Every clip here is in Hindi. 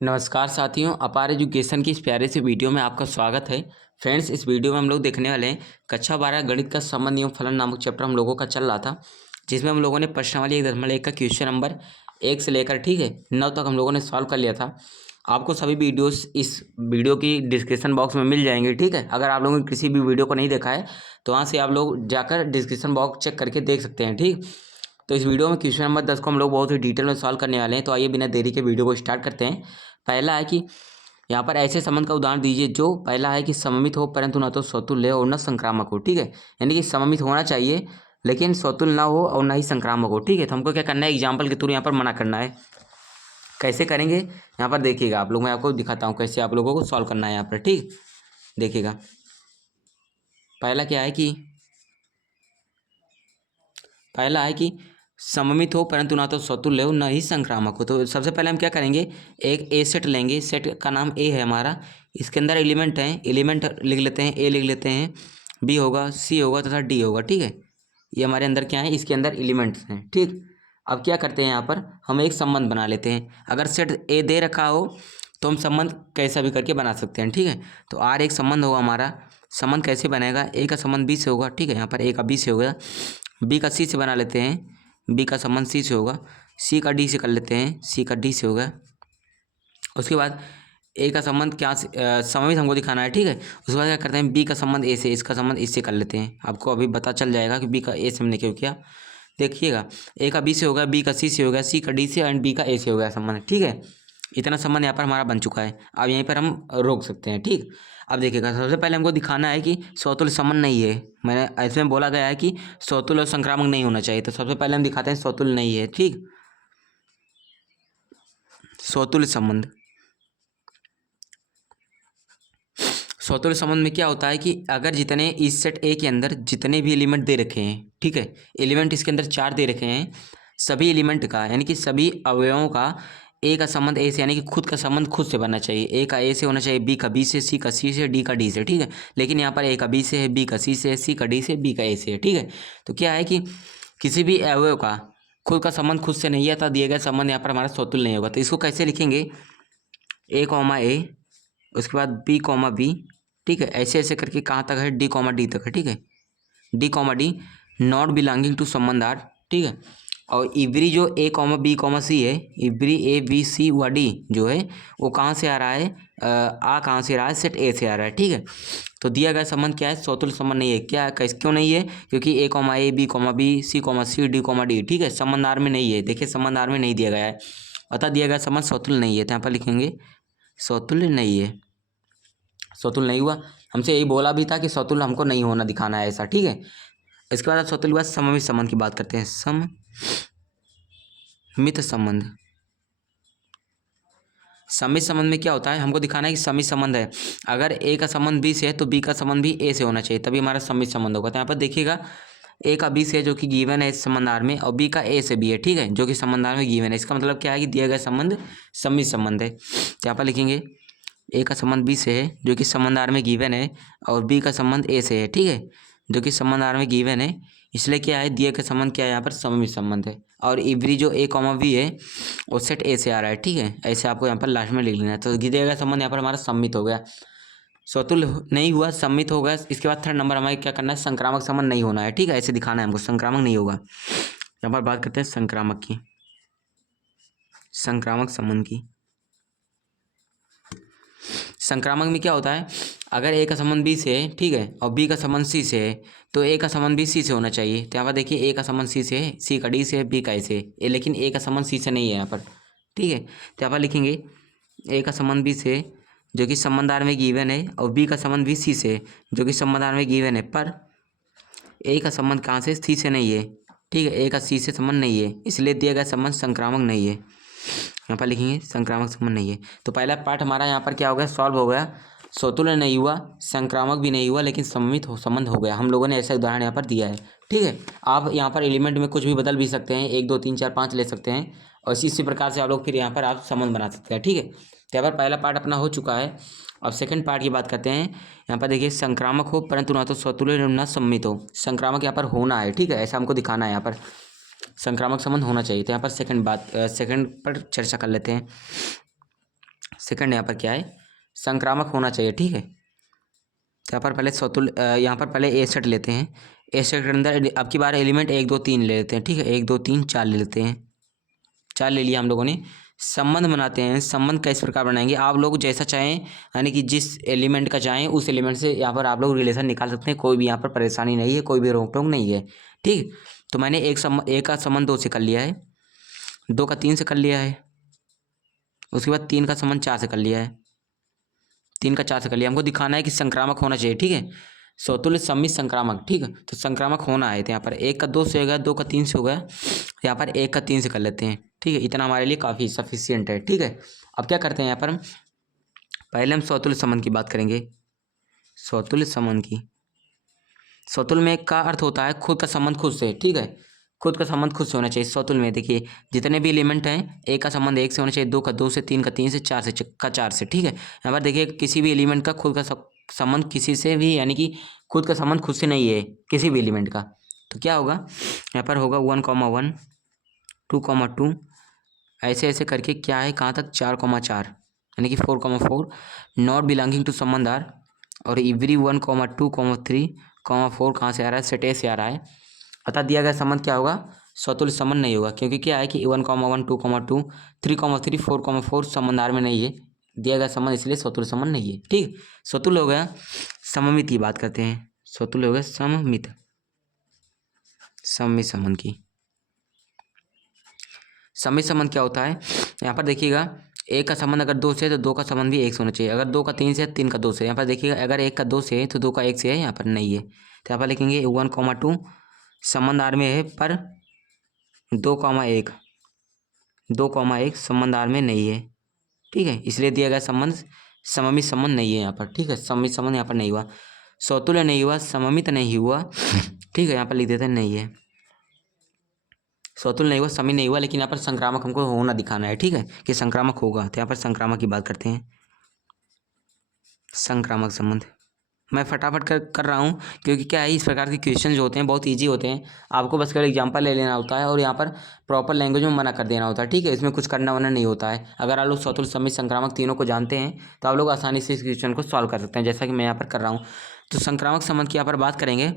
नमस्कार साथियों, अपार एजुकेशन की इस प्यारे से वीडियो में आपका स्वागत है। फ्रेंड्स, इस वीडियो में हम लोग देखने वाले हैं कक्षा 12 गणित का सम नियम फलन नामक चैप्टर हम लोगों का चल रहा था, जिसमें हम लोगों ने प्रश्नावली 1.1 का क्वेश्चन नंबर 1 से लेकर 9 तक हम लोगों ने सॉल्व कर लिया था। आपको सभी वीडियोस इस वीडियो की डिस्क्रिप्शन बॉक्स में मिल जाएंगे। ठीक है, अगर आप लोगों ने किसी भी वीडियो को नहीं देखा है तो वहाँ से आप लोग जाकर डिस्क्रिप्शन बॉक्स चेक करके देख सकते हैं। ठीक, तो इस वीडियो में क्वेश्चन नंबर 10 को हम लोग बहुत ही डिटेल में सॉल्व करने वाले हैं। तो आइए बिना देरी के वीडियो को स्टार्ट करते हैं। पहला है कि यहाँ पर ऐसे संबंध का उदाहरण दीजिए जो पहला है कि सममित हो परंतु न तो स्वतुल्य और न संक्रामक हो। ठीक है, यानी कि सममित होना चाहिए लेकिन स्वतुल्य ना हो और ना ही संक्रामक हो। ठीक है, तो हमको क्या करना है, एग्जाम्पल के थ्रू यहाँ पर मना करना है। कैसे करेंगे यहाँ पर देखिएगा, आप लोग मैं आपको दिखाता हूँ कैसे आप लोगों को सॉल्व करना है यहाँ पर। ठीक, देखिएगा पहला है कि सममित हो परंतु ना तो स्वतुल्य हो ना ही संक्रामक हो। तो सबसे पहले हम क्या करेंगे, एक ए सेट लेंगे। सेट का नाम ए है हमारा, इसके अंदर एलिमेंट हैं, एलिमेंट लिख लेते हैं, ए लिख लेते हैं, बी होगा, सी होगा तथा डी होगा। ठीक है, ये हमारे अंदर क्या है, इसके अंदर एलिमेंट्स हैं। ठीक, अब क्या करते हैं यहाँ पर हम एक संबंध बना लेते हैं। अगर सेट ए दे रखा हो तो हम संबंध कैसा भी करके बना सकते हैं। ठीक है, तो आर एक संबंध होगा हमारा। संबंध कैसे बनेगा, ए का संबंध बी से होगा। ठीक है, यहाँ पर ए का बी से होगा, बी का सी से बना लेते हैं, बी का संबंध सी से होगा, सी का डी से कर लेते हैं, सी का डी से होगा। उसके बाद ए का संबंध क्या सममित हमको दिखाना है। ठीक है, उसके बाद क्या करते हैं, बी का संबंध ए से, इसका संबंध इससे कर लेते हैं। आपको अभी पता चल जाएगा कि बी का ए से हमने क्यों किया। देखिएगा, ए का बी से होगा, बी का सी से होगा, सी का डी से एंड बी का ए से होगा संबंध। ठीक है, इतना संबंध यहाँ पर हमारा बन चुका है। अब यहीं पर हम रोक सकते हैं। ठीक, अब देखिएगा सबसे पहले हमको दिखाना है कि स्वतुल्य संबंध नहीं है। मैंने ऐसे में बोला गया है कि स्वतुल्य और संक्रामक नहीं होना चाहिए, तो सबसे पहले हम दिखाते हैं स्वतुल्य नहीं है। ठीक, स्वतुल्य संबंध, स्वतुल्य संबंध में क्या होता है कि अगर जितने इस सेट ए के अंदर जितने भी एलिमेंट दे रखे हैं, ठीक है, एलिमेंट इसके अंदर 4 दे रखे हैं, सभी एलिमेंट का यानी कि सभी अवयवों का ए का संबंध ए से यानी कि खुद का संबंध खुद से बनना चाहिए। ए का ए से होना चाहिए, बी का बी से, सी का सी से, डी का डी से। ठीक है, लेकिन यहाँ पर ए का बी से है, बी का सी से है, सी का डी से, बी का ए से है। ठीक है, तो क्या है कि किसी भी अवयव का खुद का संबंध खुद से नहीं है, तो दिए गए संबंध यहाँ पर हमारा स्वतुल्य नहीं होगा। तो इसको कैसे लिखेंगे, ए कॉमा ए, उसके बाद बी कॉमा बी। ठीक है, ऐसे ऐसे करके कहाँ तक है, डी कॉमा डी तक है। ठीक है, d comma d not belonging to संबंध आर। ठीक है, और इवरी जो a comma b comma c है, इवरी ए बी सी व डी जो है वो कहाँ से आ रहा है, कहाँ से आ रहा है, सेट ए से आ रहा है। ठीक है, तो दिया गया संबंध क्या है, स्वतुल्य संबंध नहीं है। क्या कैसे क्यों नहीं है, क्योंकि ए कॉमा ए, B comma B, C comma सी, डी कॉमा डी, ठीक है, संबंध आर में नहीं है। देखिए संबंध आर में नहीं दिया गया है, अतः दिया गया संबंध स्वतुल्य नहीं है। तो यहाँ पर लिखेंगे स्वतुल्य नहीं है, स्वतुल्य नहीं हुआ। हमसे यही बोला भी था कि स्वतुल्य हमको नहीं होना दिखाना है ऐसा। ठीक है, इसके बाद स्वतुल्य बाद सममित संबंध की बात करते हैं। सममित संबंध, सममित संबंध में क्या होता है, हमको दिखाना है कि सममित संबंध है। अगर ए का संबंध बी से है तो बी का संबंध भी ए से होना चाहिए, तभी हमारा सममित संबंध होगा। तो यहाँ पर देखिएगा ए का बी से जो कि गिवन है इस संबंध आर में, और बी का ए से भी है। ठीक है, जो कि संबंध आर में गिवन है, इसका मतलब क्या है कि दिया गया संबंध सममित संबंध है। तो यहाँ पर लिखेंगे ए का संबंध बी से है जो कि संबंध आर में गिवन है, और बी का संबंध ए से है। ठीक है, जो कि संबंध आर में गिवन है, इसलिए क्या है, दिए का संबंध क्या है, यहाँ पर सममित संबंध है। और इवरी जो ए कॉमा बी है वो सेट ए से आ रहा है। ठीक है, ऐसे आपको यहाँ पर लास्ट में लिख लेना है। तो दिया गया संबंध यहाँ पर हमारा सम्मित हो गया, स्वतुल्य नहीं हुआ, सम्मित हो गया। इसके बाद थर्ड नंबर हमें क्या करना है, संक्रामक संबंध नहीं होना है। ठीक है, ऐसे दिखाना है हमको, संक्रामक नहीं होगा। यहाँ पर बात करते हैं संक्रामक की, संक्रामक संबंध की। संक्रामक में क्या होता है, अगर ए का संबंध बी से है, ठीक है, और बी का संबंध सी से है, तो ए का संबंध भी सी से होना चाहिए। तो यहाँ पर देखिए ए का संबंध सी से है, सी का डी से है, बी का ए से है, लेकिन ए का संबंध सी से नहीं है यहाँ पर। ठीक है, तो यहाँ पर लिखेंगे ए का संबंध बी से जो कि संबंध आर में गिवन है, और बी का संबंध भी सी से जो कि संबंध आर में गिवन है, पर ए का संबंध कहाँ से, सी से नहीं है। ठीक है, ए का सी से संबंध नहीं है, इसलिए दिया गया संबंध संक्रामक नहीं है। यहाँ पर लिखेंगे संक्रामक संबंध नहीं है। तो पहला पार्ट हमारा यहाँ पर क्या हो गया, सॉल्व हो गया। स्वतुल्य नहीं हुआ, संक्रामक भी नहीं हुआ, लेकिन सममित हो संबंध हो गया। हम लोगों ने ऐसा उदाहरण यहाँ पर दिया है। ठीक है, आप यहाँ पर एलिमेंट में कुछ भी बदल भी सकते हैं, 1 2 3 4 5 ले सकते हैं, और इसी प्रकार से आप लोग फिर यहाँ पर आप संबंध बना सकते हैं। ठीक है, तो यहाँ पर पहला पार्ट अपना हो चुका है। अब सेकंड पार्ट की बात करते हैं। यहाँ पर देखिए संक्रामक हो परंतु ना तो स्वतुल्य ना सम्मित हो, संक्रामक यहाँ पर होना है। ठीक है, ऐसा हमको दिखाना है, यहाँ पर संक्रामक संबंध होना चाहिए। तो यहाँ पर सेकंड पर चर्चा कर लेते हैं। सेकंड यहाँ पर क्या है, संक्रामक होना चाहिए। ठीक है, यहाँ पर पहले यहाँ पर पहले ए सेट लेते हैं। ए सेट के अंदर अब की बार एलिमेंट 1 2 3 ले लेते हैं। ठीक है, 1 2 3 4 ले लेते हैं। 4 ले लिया हम लोगों ने। संबंध बनाते हैं। संबंध किस प्रकार बनाएंगे, आप लोग जैसा चाहें, यानी कि जिस एलिमेंट का चाहें उस एलिमेंट से यहाँ पर आप लोग रिलेशन निकाल सकते हैं। कोई भी यहाँ पर परेशानी नहीं है, कोई भी रोक टोक नहीं है। ठीक, तो मैंने एक का संबंध 2 से कर लिया है, 2 का 3 से कर लिया है, उसके बाद 3 का संबंध 4 से कर लिया है, 3 का 4 से कर लिया। हमको दिखाना है कि संक्रामक होना चाहिए। ठीक है, स्वतुल्य सम्मित संक्रामक। ठीक है, तो संक्रामक होना है तो यहाँ पर 1 का 2 से हो गया, 2 का 3 से हो गया, यहाँ पर 1 का 3 से कर लेते हैं। ठीक है, इतना हमारे लिए काफ़ी सफिशियंट है। ठीक है, अब क्या करते हैं यहाँ पर हम पहले हम स्वतुल्य संबंध की बात करेंगे। स्वतुल्य संबंध की, स्वतुल्य में का अर्थ होता है खुद का संबंध खुद से। ठीक है, खुद का संबंध खुद से होना चाहिए। स्वतुल्य में देखिए जितने भी एलिमेंट हैं, 1 का संबंध 1 से होना चाहिए, 2 का 2 से, 3 का 3 से, 4 से का 4 से। ठीक है, यहाँ पर देखिए किसी भी एलिमेंट का खुद का संबंध किसी से भी, यानी कि खुद का संबंध खुद से नहीं है किसी भी एलिमेंट का, तो क्या होगा यहाँ पर होगा 1,1 2,2 ऐसे ऐसे करके क्या है कहाँ तक 4,4 यानी कि 4,4 नॉट बिलोंगिंग टू संबंध आर, और एवरी 1,2,3,4 कहाँ से आ रहा है, सेट ए से आ रहा है। अतः दिया गया संबंध क्या होगा, स्वतुल्य संबंध नहीं होगा, क्योंकि क्या है कि 1,1 2,2 3,3 4,4 संबंध आर में नहीं है, दिया गया संबंध, इसलिए स्वतुल्य संबंध नहीं है। ठीक, स्वतुल्य हो गया। सममित की बात करते हैं। स्वतुल्य हो गया सममित, सममित संबंध की। सममित संबंध क्या होता है, यहाँ पर देखिएगा 1 का संबंध अगर 2 से है तो 2 का संबंध भी 1 से होना चाहिए। अगर 2 का 3 से है, 3 का 2 से। यहाँ पर देखिएगा अगर 1 का 2 से है तो 2 का 1 से है, यहाँ पर नहीं है, तो यहाँ पर लिखेंगे 1,2 संबंध आर में है, पर 2,1 संबंध आर में नहीं है। ठीक है, इसलिए दिया गया संबंध सममित संबंध नहीं है यहाँ पर। ठीक है, सममित संबंध यहाँ पर नहीं हुआ, स्वतुल्य नहीं हुआ, सममित नहीं हुआ। ठीक है, यहाँ पर लिख देते हैं नहीं है, स्वतुल्य नहीं हुआ, सममित नहीं हुआ, लेकिन यहाँ पर संक्रामक हमको होना दिखाना है। ठीक है, कि संक्रामक होगा, तो यहाँ पर संक्रामक की बात करते हैं। संक्रामक संबंध मैं फटाफट कर रहा हूँ, क्योंकि क्या है इस प्रकार के क्वेश्चन जो होते हैं बहुत इजी होते हैं। आपको बस केवल एग्जांपल ले लेना होता है और यहाँ पर प्रॉपर लैंग्वेज में मना कर देना होता है। ठीक है, इसमें कुछ करना वरना नहीं होता है। अगर आप लोग स्वतुल्य सम्मित संक्रामक तीनों को जानते हैं तो आप लोग आसानी से इस क्वेश्चन को सॉल्व कर सकते हैं, जैसा कि मैं यहाँ पर कर रहा हूँ। तो संक्रामक संबंध की यहाँ पर बात करेंगे।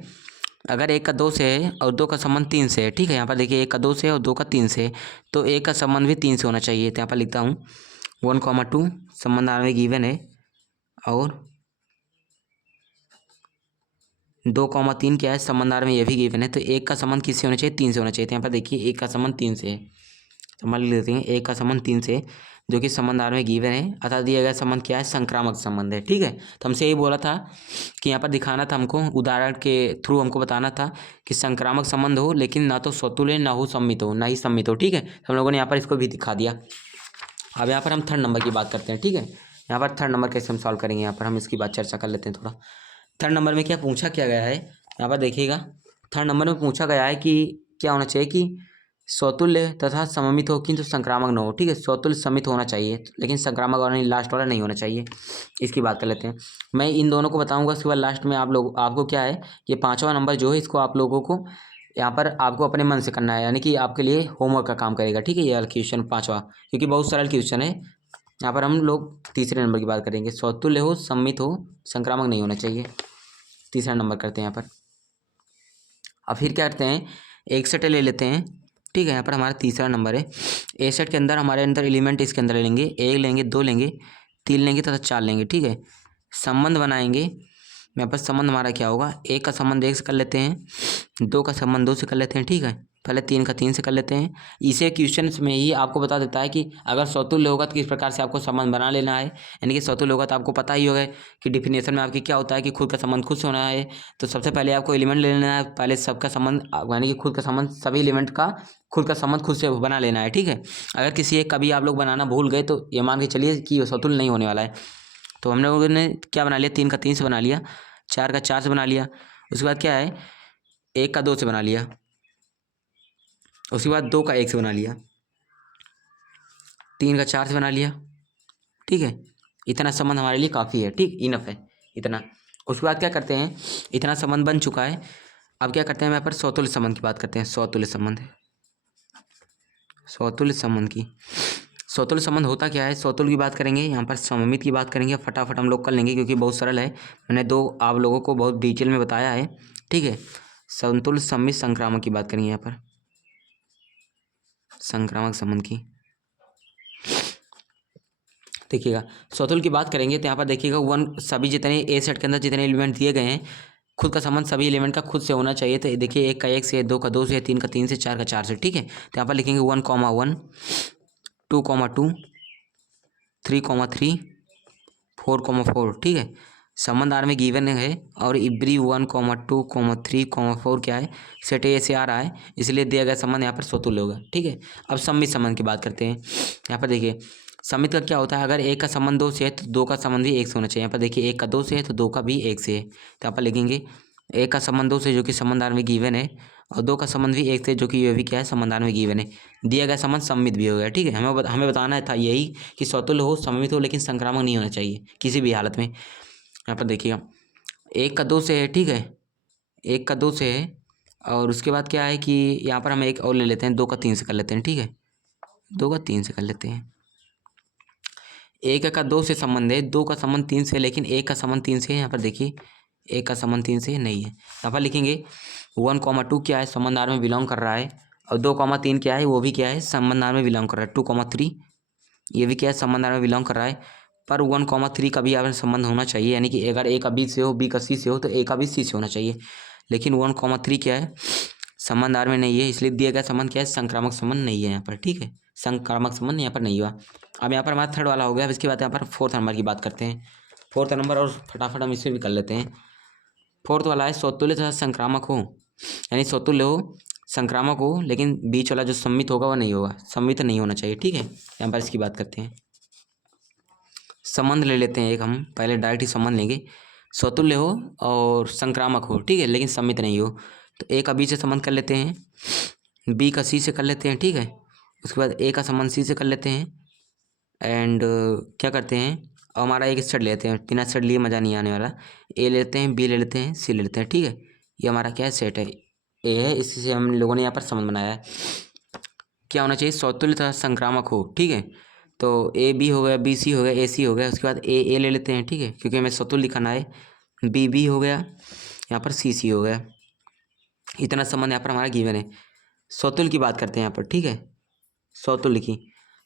अगर 1 का 2 से है और 2 का संबंध 3 से है। ठीक है, यहाँ पर देखिए 1 का 2 से है और 2 का 3 से है, तो 1 का संबंध भी 3 से होना चाहिए। तो यहाँ पर लिखता हूँ 1,2 संबंध आर में गिवन है, और 2,3 क्या है संबंध आर में ये भी गिवन है। तो 1 का संबंध किससे होना चाहिए, 3 से होना चाहिए। तो यहाँ पर देखिए 1 का संबंध 3 से है, तो मान लेते हैं 1 का संबंध 3 से, जो कि संबंध आर में गिवन है। अतः दिया गया संबंध क्या है, संक्रामक संबंध है। ठीक है, तो हमसे यही बोला था कि यहाँ पर दिखाना था हमको, उदाहरण के थ्रू हमको बताना था कि संक्रामक संबंध हो, लेकिन ना तो स्वतुल्य ना हो सम्मित हो, ना ही सम्मित हो। ठीक है, हम लोगों ने यहाँ पर इसको भी दिखा दिया। अब यहाँ पर हम थर्ड नंबर की बात करते हैं। ठीक है, यहाँ पर थर्ड नंबर कैसे हम सॉल्व करेंगे, यहाँ पर हम इसकी बात चर्चा कर लेते हैं थोड़ा। थर्ड नंबर में क्या पूछा क्या गया है, यहाँ पर देखिएगा थर्ड नंबर में पूछा गया है कि क्या होना चाहिए कि स्वतुल्य तथा सममित हो किंतु संक्रामक न हो। ठीक है, स्वतुल्य सम्मित होना चाहिए, लेकिन संक्रामक वाला लास्ट वाला नहीं होना चाहिए। इसकी बात कर लेते हैं। मैं इन दोनों को बताऊंगा, उसके बाद लास्ट में आपको क्या है कि 5वां नंबर जो है इसको आप लोगों को यहाँ पर आपको अपने मन से करना है, यानी कि आपके लिए होमवर्क का काम करेगा। ठीक है, ये क्वेश्चन 5वां, क्योंकि बहुत सरल क्वेश्चन है। यहाँ पर हम लोग तीसरे नंबर की बात करेंगे। स्वतुल्य हो, सम्मित हो, संक्रामक नहीं होना चाहिए। तीसरा नंबर करते हैं यहाँ पर। अब फिर क्या करते हैं, एक सेट ले लेते हैं। ठीक है, यहाँ पर हमारा तीसरा नंबर है। ए सेट के अंदर हमारे अंदर एलिमेंट इसके अंदर लेंगे, 1 लेंगे, 2 लेंगे, 3 लेंगे तथा 4 लेंगे। ठीक है, संबंध बनाएंगे। यहाँ पर संबंध हमारा क्या होगा, 1 का संबंध 1 से कर लेते हैं, 2 का संबंध 2 से कर लेते हैं। ठीक है, पहले 3 का 3 से कर लेते हैं। इसे क्वेश्चन में ही आपको बता देता है कि अगर स्वतुल्य होगा तो किस प्रकार से आपको संबंध बना लेना है। यानी कि स्वतुल्य होगा तो आपको पता ही होगा कि डिफिनेशन में आपकी क्या होता है कि खुद का संबंध खुद से होना है। तो सबसे पहले आपको एलिमेंट ले लेना है, पहले सबका संबंध, यानी कि खुद का संबंध, सभी एलिमेंट का खुद का संबंध खुद से बना लेना है। ठीक है, अगर किसी एक कभी आप लोग बनाना भूल गए तो ये मान के चलिए कि स्वतुल्य नहीं होने वाला है। तो हम लोगों ने क्या बना लिया, 3 का 3 से बना लिया, 4 का 4 से बना लिया, उसके बाद क्या है 1 का 2 से बना लिया, उसके बाद 2 का 1 से बना लिया, 3 का 4 से बना लिया। ठीक है, इतना संबंध हमारे लिए काफ़ी है। ठीक, इनफ है इतना। उसके बाद क्या करते हैं, इतना संबंध बन चुका है, अब क्या करते हैं, यहाँ पर स्वतुल्य संबंध की बात करते हैं। स्वतुल्य संबंध, स्वतुल्य संबंध की स्वतुल्य संबंध होता क्या है, स्वतुल्य की बात करेंगे, यहाँ पर सममित की बात करेंगे। फटाफट हम लोग कर लेंगे क्योंकि बहुत सरल है, मैंने दो आप लोगों को बहुत डिटेल में बताया है, ठीक है। समतुल्य सममित संक्रामक की बात करेंगे यहाँ पर, संक्रामक संबंध की। देखिएगा स्वतुल्य की बात करेंगे तो यहाँ पर देखिएगा वन, सभी जितने ए सेट के अंदर जितने एलिमेंट दिए गए हैं, खुद का संबंध सभी एलिमेंट का खुद से होना चाहिए। तो देखिए एक का एक से, दो का दो से, तीन का तीन से, चार का चार से, ठीक है। तो यहाँ पर लिखेंगे 1,1, 2,2, 3,3, 4,4, ठीक है। संबंध आर में गिवन है और इवरी 1,2,3,4 क्या है, सेट ए से आ रहा है, इसलिए दिया गया संबंध यहाँ पर स्वतुल्य होगा, ठीक है। अब सममित संबंध की बात करते हैं। यहाँ पर देखिए सममित का क्या होता है, अगर एक का संबंध दो से है तो दो का संबंध भी एक से होना चाहिए। यहाँ पर देखिए एक का दो से है तो दो का भी एक से है। तो यहाँ पर लिखेंगे एक का संबंध दो से जो कि संबंध आर में गिवन है, और दो का संबंध भी एक से जो कि ये भी क्या है, संबंध आर में गिवन है। दिया गया संबंध सममित भी हो गया, ठीक है। हमें बताना था यही कि स्वतुल्य हो, सममित हो, लेकिन संक्रामक नहीं होना चाहिए किसी भी हालत में। यहाँ पर देखिएगा एक का दो से है, ठीक है, एक का दो से है, और उसके बाद क्या है कि यहाँ पर हम एक और ले लेते हैं, दो का तीन से कर लेते हैं, ठीक है, दो का तीन से कर लेते हैं। एक का दो से संबंध है, दो का संबंध तीन से, लेकिन एक का संबंध तीन से है। यहाँ पर देखिए एक का संबंध तीन से नहीं है। यहाँ पर लिखेंगे 1,2 क्या है, संबंध आर में बिलोंग कर रहा है, और 2,3 क्या है, वो भी क्या है, संबंध आर में बिलोंग कर रहा है। 2,3 ये भी क्या है, संबंध आर में बिलोंग कर रहा है। पर 1,3 का भी यहाँ पर संबंध होना चाहिए, यानी कि अगर ए का बी से हो, बी का सी से हो, तो ए का भी सी से होना चाहिए। लेकिन 1,3 क्या है, संबंध आर में नहीं है, इसलिए दिया गया संबंध क्या है, संक्रामक संबंध नहीं है यहाँ पर, ठीक है। संक्रामक संबंध यहाँ पर नहीं हुआ। अब यहाँ पर हमारा थर्ड वाला हो गया। अब इसके बाद यहाँ पर फोर्थ नंबर की बात करते हैं। फोर्थ नंबर, और फटाफट हम इसे भी कर लेते हैं। फोर्थ वाला है स्वतुल्य तथा संक्रामक हो, यानी स्वतुल्य हो, संक्रामक हो, लेकिन बीच वाला जो सम्मित होगा वह नहीं होगा, सम्मित नहीं होना चाहिए, ठीक है। यहाँ पर इसकी बात करते हैं। संबंध ले लेते हैं एक, हम पहले डायरेक्ट ही संबंध लेंगे। स्वतुल्य हो और संक्रामक हो, ठीक है, लेकिन सम्मित नहीं हो। तो ए का बी से संबंध कर लेते हैं, बी का सी से कर लेते हैं, ठीक है। उसके बाद ए का संबंध सी से कर लेते हैं, एंड क्या करते हैं, और हमारा एक सेट लेते हैं, बिना सेट लिए मज़ा नहीं आने वाला। ए लेते हैं, बी ले लेते हैं, सी ले लेते हैं, ठीक है। ये हमारा क्या है, सेट है, ए है, इसी से हम लोगों ने यहाँ पर संबंध बनाया है। क्या होना चाहिए, स्वतुल्य तथा संक्रामक हो, ठीक है। तो ए बी हो गया, बी सी हो गया, ए सी हो गया, उसके बाद ए ले लेते हैं, ठीक है, क्योंकि हमें स्वतुल्य दिखाना है। बी बी हो गया, यहाँ पर सी सी हो गया। इतना संबंध यहाँ पर हमारा गिवन है। स्वतुल्य की बात करते हैं यहाँ पर, ठीक है, स्वतुल्य की।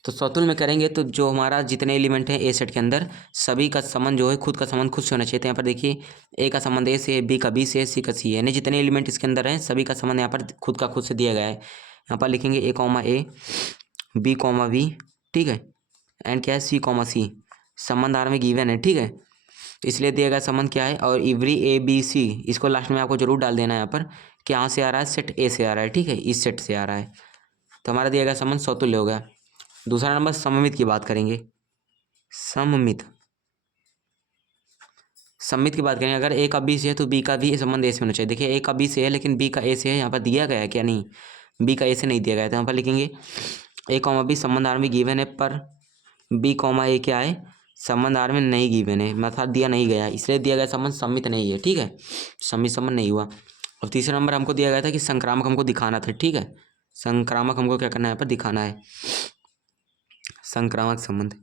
तो स्वतुल्य में करेंगे तो जो हमारा जितने एलिमेंट हैं ए सेट के अंदर, सभी का संबंध जो है खुद का संबंध खुद से होना चाहिए। तो यहाँ पर देखिए ए का संबंध ए से, बी का बी से, सी का सी है, यानी जितने एलिमेंट इसके अंदर हैं सभी का संबंध यहाँ पर खुद का खुद से दिया गया है। यहाँ पर लिखेंगे ए कॉमा ए, बी कॉमा बी, ठीक है, एंड क्या है, सी कॉमा सी। संबंध आर में गिवन है, ठीक है, इसलिए दिया गया संबंध क्या है, और इवरी ए बी सी, इसको लास्ट में आपको जरूर डाल देना है यहाँ पर, कि यहाँ से आ रहा है, सेट ए से आ रहा है, ठीक है, इस सेट से आ रहा है। तो हमारा दिया गया संबंध स्वतुल्य हो गया। दूसरा नंबर सममित की बात करेंगे। सममित, सममित की बात करेंगे, अगर ए का बी से है तो बी का भी संबंध ए से होना चाहिए। देखिए ए का बी से है लेकिन बी का ए से है, यहाँ पर दिया गया है क्या, नहीं, बी का ए से नहीं दिया गया है। तो यहाँ पर लिखेंगे ए कॉमा बी संबंध आर में गिवन है, पर बी कॉमा ए क्या है, संबंध आर में नहीं गिवन है, मतलब दिया नहीं गया है, इसलिए दिया गया संबंध सम्मित नहीं है, ठीक है, सम्मित संबंध नहीं हुआ। और तीसरा नंबर हमको दिया गया था कि संक्रामक हमको दिखाना था, ठीक है, संक्रामक हमको क्या करना है, यहाँ पर दिखाना है। संक्रामक संबंध,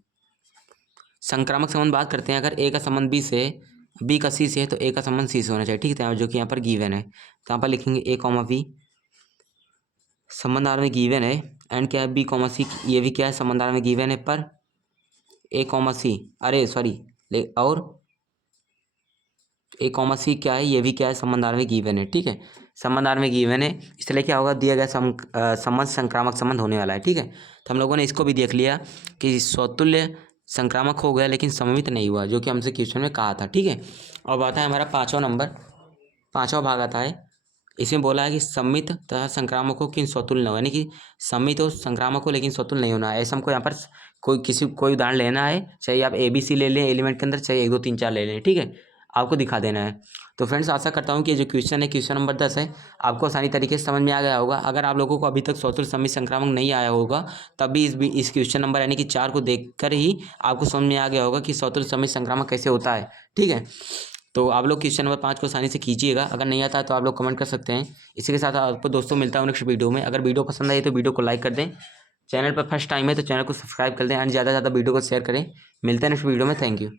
संक्रामक संबंध बात करते हैं, अगर ए का संबंध बी से, बी का सी से है, तो ए का संबंध सी से होना चाहिए, ठीक है, जो कि यहाँ पर गिवन है। तो यहाँ पर लिखेंगे ए कॉमा बी, संबंध आर में गिवन है, एंड क्या है, बी कॉमा सी, ये भी क्या है, संबंध आर में गिवन है, पर ए कॉमा सी, अरे सॉरी, और ए कॉमा सी क्या है, ये भी क्या है, संबंध आर में गिवन है, ठीक है, संबंध आर में गिवन है, इसलिए क्या होगा, दिया गया संबंध संक्रामक संबंध होने वाला है, ठीक है। तो हम लोगों ने इसको भी देख लिया कि स्वतुल्य संक्रामक हो गया लेकिन सममित नहीं हुआ, जो कि हमसे क्वेश्चन में कहा था, ठीक है। अब आता है हमारा पाँचवा नंबर, पाँचवा भाग आता है। इसमें बोला है कि सम्मित तथा संक्रामक हो किन स्वतुल्य न हो, यानी कि सम्मित हो, संक्रामक हो, लेकिन स्वतुल्य नहीं होना है। ऐसा हमको यहाँ पर कोई उदाहरण लेना है, चाहे आप ए बी सी ले लें एलिमेंट के अंदर, चाहे 1 2 3 4 ले लें, ठीक है, आपको दिखा देना है। तो फ्रेंड्स आशा करता हूँ कि जो क्वेश्चन है, क्वेश्चन नंबर 10 है, आपको आसानी तरीके से समझ में आ गया होगा। अगर आप लोगों को अभी तक स्वतुल्य सम्मित संक्रामक नहीं आया होगा, तब भी इस क्वेश्चन नंबर यानी कि 4 को देखकर ही आपको समझ में आ गया होगा कि स्वतुल्य सम्मित संक्रामक कैसे होता है, ठीक है। तो आप लोग क्वेश्चन नंबर 5 को आसानी से कीजिएगा। अगर नहीं आता है तो आप लोग कमेंट कर सकते हैं। इसी के साथ आपको दोस्तों मिलता है नेक्स्ट वीडियो में। अगर वीडियो पसंद आई तो वीडियो को लाइक कर दें, चैनल पर फर्स्ट टाइम है तो चैनल को सब्सक्राइब कर दें एंड ज़्यादा से ज़्यादा वीडियो को शेयर करें। मिलते हैं नेक्स्ट वीडियो में। Thank you.